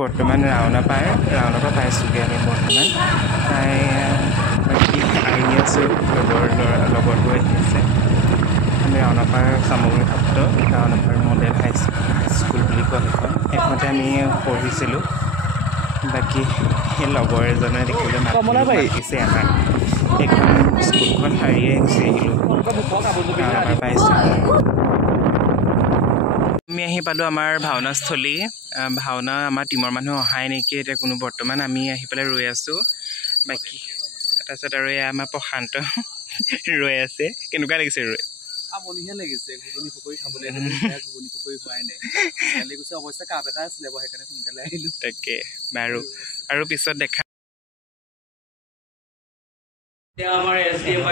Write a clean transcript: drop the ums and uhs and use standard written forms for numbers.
বৰ্তমান ৰাওনাৰ পৰা পাইছোঁগৈ আমি বৰ্তমান বাকী আহি আছোঁ লগৰটো আহি আছে আমি ৰাওনাপাৰ সামগ্ৰী সত্ৰ ৰাওনাপাৰ মডেল হাইস্কুল বুলি কোৱা সেইখনতে আমি পঢ়িছিলোঁ বাকী সেই লগৰ এজনে দেখিবলৈ মাতিছে আমাক সেইখন স্কুলখন সাৰিয়ে গুচি আহিলোঁ ৰাওনাপাৰ পাইছোঁ আমি আহি পালোঁ আমাৰ ভাওনাস্থলী ভাওনা আমাৰ টিমৰ মানুহ অহাই নেকি এতিয়া কোনো বৰ্তমান আমি আহি পেলাই ৰৈ আছোঁ বাকী তাৰপিছত আৰু এয়া আমাৰ প্ৰশান্ত ৰৈ আছে কেনেকুৱা লাগিছে ৰৈ আমনিহে লাগিছে ঘুগুনি পকৰি খাবলৈ ঘুগুনি পকৰি খোৱাই নাই কালি গৈছে অৱশ্যে কাপ এটা আছিলে বাৰু সেইকাৰণে সোনকালে আহিলোঁ তাকে বাৰু আৰু পিছত দেখা আমাৰ SDF